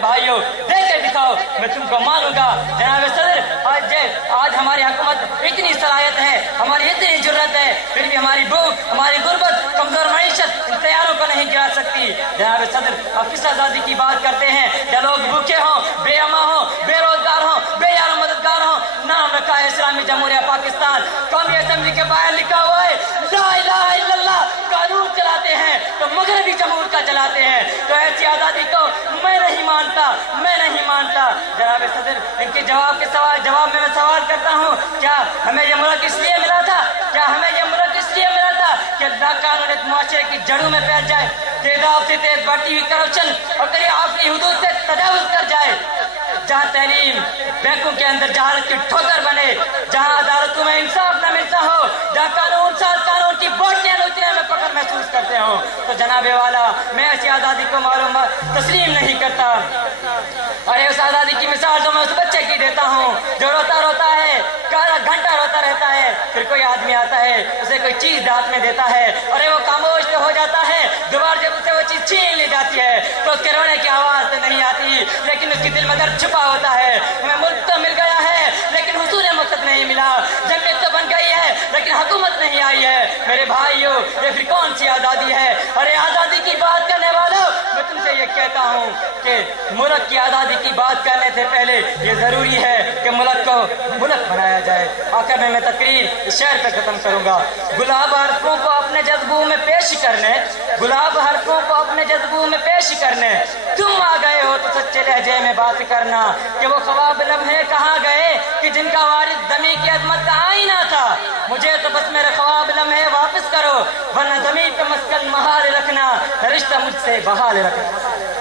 भाइयों दे के दिखाओ, मैं तुमको मानूंगा। जनाब सदर, आज हमारी हुकूमत इतनी सलाहियत है, हमारी इतनी जरूरत है, फिर भी हमारी भूख, हमारी गुर्बत, कमजोर मईशत इन तैयारों को नहीं गिरा सकती। जनाब सदर, आप किस आज़ादी की बात करते हैं? क्या लोग भूखे हों, बेअमा हों, बेरोजगार हों, बेयार मददगार हों? नाम रखा है इस्लामी जमहूरिया पाकिस्तान, कौमी असेंबली के बाहर लिखा हुआ है ला इलाहा इल्लल्लाह। कानून चलाते हैं तो मगरबी जमहूर का चलाते हैं, तो ऐसी आज़ादी को मैं नहीं मानता, मैं नहीं मानता। जनाब सदर, इनके जवाब में मैं सवाल करता हूँ, क्या हमें ये मुल्क इसलिए मिला था, क्या हमें ये मुल्क इसलिए मिला था कि नाकानून मुआशरे की जड़ों में फैल जाए, तेजाब से तेज बढ़ती हुई करप्शन और करीब आखिरी हुदूद से तजावुज कर जाए, जहाँ तैलीम बैंकों के अंदर जहालत की ठोकर बने, जहाँ अदालतों में इंसाफ न मिलता हो, जहाँ कानून की बोटियां नोचने में पकड़ महसूस करते हो, तो जनाबे वाला मैं ऐसी आज़ादी को मालूम तस्लीम नहीं करता। अरे उस आज़ादी की मिसाल जो मैं उस बच्चे की देता हूँ जो रोता रोता है, घंटा रोता रहता है, फिर कोई आदमी आता है, उसे कोई चीज हाथ में देता है, अरे वो खामोश तो हो जाता है, दोबारा जब उसे वो चीज छीन ली जाती है तो उसके रोने की आवाज तो नहीं आती, लेकिन उसके दिल में दर्द छुपा होता है। हमें मुल्क तो मिल गया है लेकिन हुसूल मकसद नहीं मिला, जन्नत तो बन गई है लेकिन हुकूमत नहीं आई है। मेरे भाइयों, ये फिर कौन सी आज़ादी है? अरे आज़ादी की बात करने वालों, मैं तुमसे ये कहता हूँ कि मुल्क की आज़ादी की बात करने से पहले ये ज़रूरी है कि मुल्क को मुल्क बनाया जाए। आखिर में मैं तकरीर इस शेर पे ख़त्म करूँगा। गुलाब हरफों को अपने जज्बों में पेश करने, गुलाब हरफों को अपने जज्बों में पेश करने तुम आ गए हो तो सच्चे लहजे में बात करना कि वो ख्वाब लम्हे कहाँ गए कि जिनका वारिस ज़मीं की अजमत का आईना था। मुझे तो बस मेरे ख्वाब लम्हे वापस करो, वरना ज़मीन पे मस्कन महाल रखना, रिश्ता मुझसे बहाल रखना।